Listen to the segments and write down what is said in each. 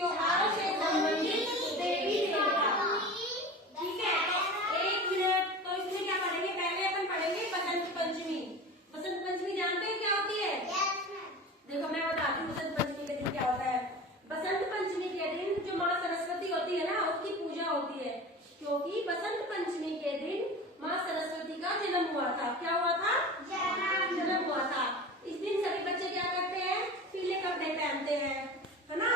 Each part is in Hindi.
त्योहारों से संबंधित देवी देवता। ठीक है, तो एक मिनट, तो इसमें क्या पढ़ेंगे? पहले अपन पढ़ेंगे बसंत पंचमी। बसंत पंचमी जानते हो क्या होती है? देखो मैं बताती हूँ बसंत पंचमी के दिन क्या होता है। बसंत पंचमी के दिन जो माँ सरस्वती होती है ना, उसकी पूजा होती है, क्योंकि बसंत पंचमी के दिन माँ सरस्वती का जन्म हुआ था। क्या हुआ था? जन्म हुआ था। इस दिन सभी बच्चे क्या करते हैं? पीले कपड़े पहनते हैं, है ना?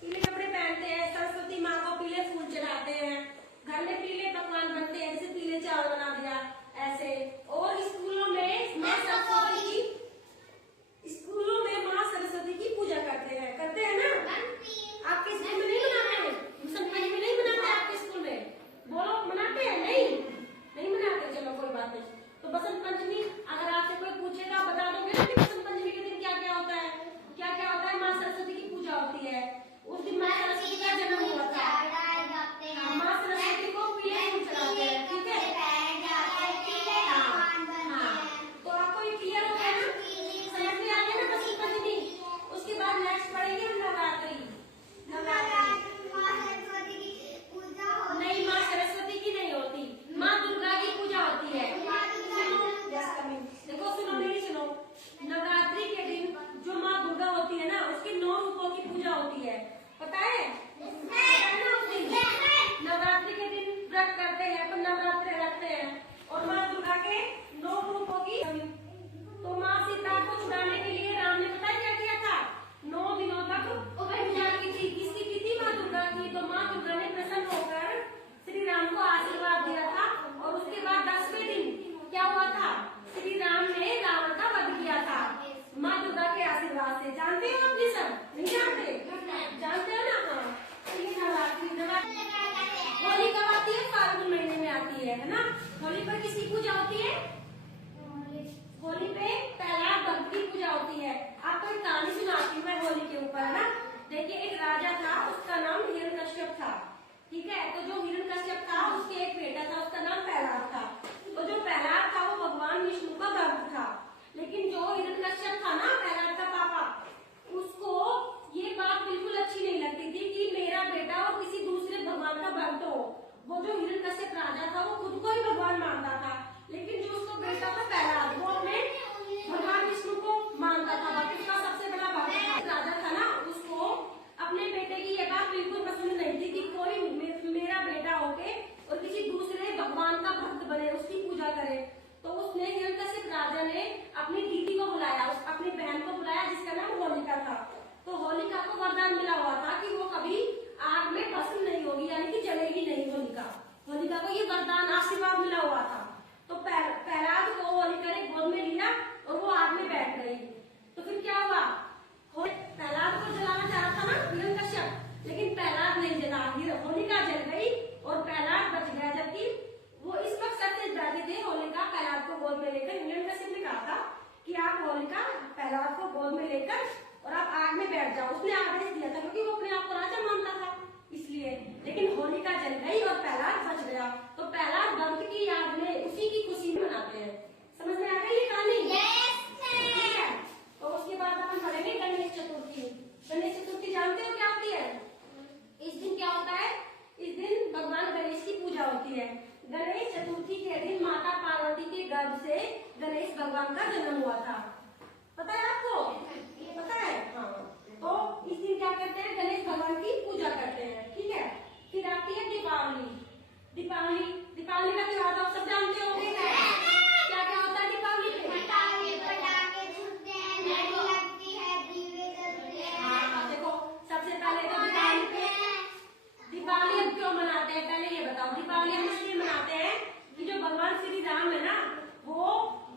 पीले कपड़े पहनते हैं, सरस्वती माँ को पीले फूल चढ़ाते हैं, घर में पीले पकवान बनते हैं, जैसे पीले चावल बना दिया ऐसे। और स्कूलों में माँ सरस्वती की पूजा करते हैं ना? आपके स्कूल में नहीं मनाते हैं? बसंत पंचमी नहीं मनाते आपके स्कूल में? बोलो, मनाते हैं? नहीं मनाते। चलो कोई बात नहीं। तो बसंत पंचमी अगर आपसे कोई पूछेगा, बता दोगे ना कि बसंत पंचमी के दिन क्या क्या होता है? क्या क्या होता है? माँ सरस्वती की पूजा होती है। उस दिन माँ सरस्वती का जन्म हुआ था। माँ सरस्वती को पीले फूल चढ़ाते हैं। ठीक है, तो आपको ये क्लियर हो गया ना? समझ में आ गया ना बसंत पंचमी? उसके बाद नेक्स्ट पढ़ेंगे हम नवरात्रि। नहीं, माँ सरस्वती की नहीं होती, माँ दुर्गा की पूजा होती है। देखो सुनो, मेरी सुनो। नवरात्रि के दिन जो माँ दुर्गा होती है ना, उसके 9 रूपों की पूजा होती है। पता है ना? उस दिन नवरात्रि के दिन व्रत करते हैं, अपन नवरात्रि रखते हैं, और माँ दुर्गा के 9 रूपों की। तो माँ सीता को छुड़ाने के लिए राम ने पता है क्या किया था? 9 दिनों तक पूजा की थी। किसकी की थी? माँ दुर्गा की। तो माँ दुर्गा ने प्रसन्न होकर श्री राम को आशीर्वाद दिया था, और उसके बाद 10वें दिन क्या हुआ था? श्री राम ने रावण का वध किया था माँ दुर्गा के आशीर्वाद से। जानते हो अपने सब? नहीं जानते? जानते हो ना? हाँ, ये नवरात्रि। होली कब आती है? फाल्गुन महीने में आती है ना? होली पर किसकी पूजा होती है? होली पे प्रहलाद भक्त की पूजा होती है। आपको एक कहानी सुनाती हूँ मैं होली के ऊपर, है ना? देखिए, एक राजा था, उसका नाम हिरण्यकश्यप था। ठीक है, तो जो हिरण्यकश्यप था, उसके एक बेटा था, उसका नाम प्रहलाद था। तो जो प्रहलाद था वो भगवान विष्णु का भक्त था। लेकिन जो हिरण्यकश्यप था ना, प्रहलाद का पापा, उसको ये बात बिल्कुल अच्छी नहीं लगती थी कि मेरा बेटा और किसी दूसरे भगवान का भक्त हो। वो जो हिरण्यकश्यप राजा था, वो खुद को ही भगवान मानता था, लेकिन जो उसका बेटा था प्रहलाद, वो अपने भगवान विष्णु को मानता था, भक्त का सबसे बड़ा भक्त था। राजा था ना, उसको अपने बेटे की ये बात बिल्कुल पसंद नहीं थी कि कोई मेरा बेटा होके और किसी दूसरे भगवान का भक्त बने, उसकी पूजा करे। तो उसने हिरण्यकश्यप राजा ने अपनी दीदी को बुलाया, अपनी बहन को बुलाया, जिसका नाम होलिका था। तो होलिका को वरदान मिला हुआ था कि वो कभी आग में भस्म नहीं होगी, यानी कि जलेगी नहीं। होलिका को ये वरदान, आशीर्वाद मिला हुआ था। तो प्रहलाद को होलिका ने गोद में लिया और वो आग में बैठ गई। तो फिर क्या हुआ? प्रहलाद को जलाना चाह रहा था ना हिरण्यकश्यप, लेकिन प्रहलाद नहीं जला, होलिका जल गई और प्रहलाद बच गया। जबकि वो इस मकसद से बैठे थे, होलिका प्रहलाद को गोद में लेकर। हिरण्यकश्यप ने कहा था कि आप होलिका प्रहलाद को गोद में लेकर और आप आग में बैठ जाओ। उसने आदेश दिया था, क्योंकि वो अपने आप को राजा मानता था इसलिए। लेकिन होलिका जल गई और प्रहलाद बच गया। तो प्रहलाद भक्त की याद में, उसी की खुशी में मनाते हैं। समझ में आ गई ये कहानी? ठीक है, तो उसके बाद अपन पढ़ेंगे गणेश चतुर्थी। गणेश चतुर्थी जानते हो क्या होती है? इस दिन क्या होता है? इस दिन भगवान गणेश की पूजा होती है। गणेश चतुर्थी के दिन माता पार्वती के गर्भ से गणेश भगवान का जन्म हुआ था। पता है आपको? पता है? हाँ। तो इस दिन क्या करते हैं? गणेश भगवान की पूजा करते हैं। ठीक है, फिर आती है दीपावली। दीपावली का त्योहार आप सब जानते होंगे। क्या क्या होता है दीपावली पे? हाँ, देखो सबसे पहले तो दीपावली हम क्यों मनाते हैं, पहले ये बताओ। दीपावली हम इसलिए मनाते हैं कि जो भगवान श्री राम है ना, वो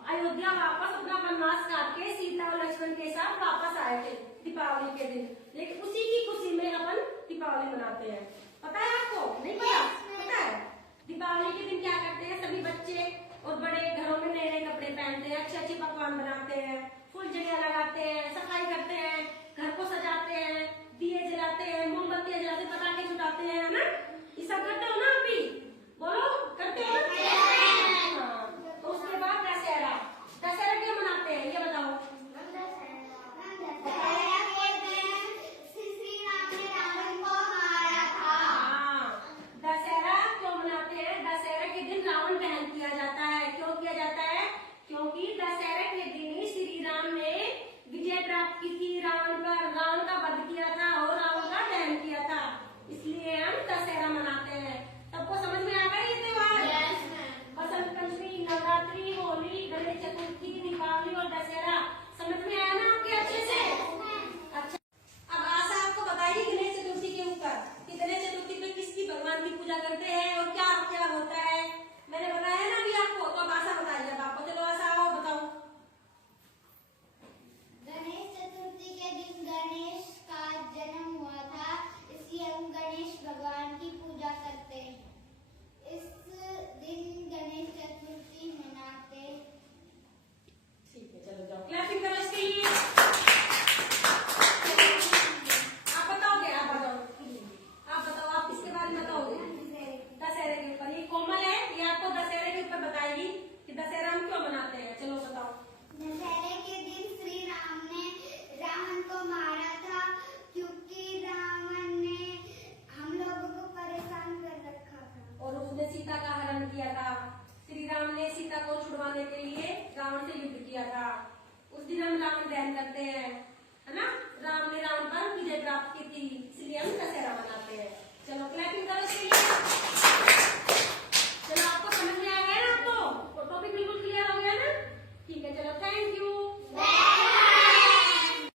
अयोध्या वापस अपना वनवास काट के सीता और लक्ष्मण के साथ वापस आए थे दीपावली के दिन। लेकिन उसी की खुशी में अपन दीपावली मनाते हैं। पता है आपको? नहीं पता? पता है? दीपावली के दिन क्या करते हैं? सभी बच्चे और बड़े घरों में नए नए कपड़े पहनते हैं, अच्छे अच्छे पकवान बनाते हैं, फुलझड़ियां लगाते हैं, सफाई करते हैं, घर को सजाते हैं, दिए जलाते हैं, मोमबत्तियां जलाते, पटाखे छुटाते हैं, है ना? ये सब करते हो ना? अभी बोलो, करते हो ना? तो उसके बाद दशहरा। दशहरा क्यों मनाते हैं ये बताओ? श्री राम ने रावण को छुड़वाने के लिए रावण से युद्ध किया था। उस दिन हम रावण दहन करते हैं, है ना। राम ने रावण पर विजय प्राप्त की थी, इसलिए हम दशहरा मनाते हैं।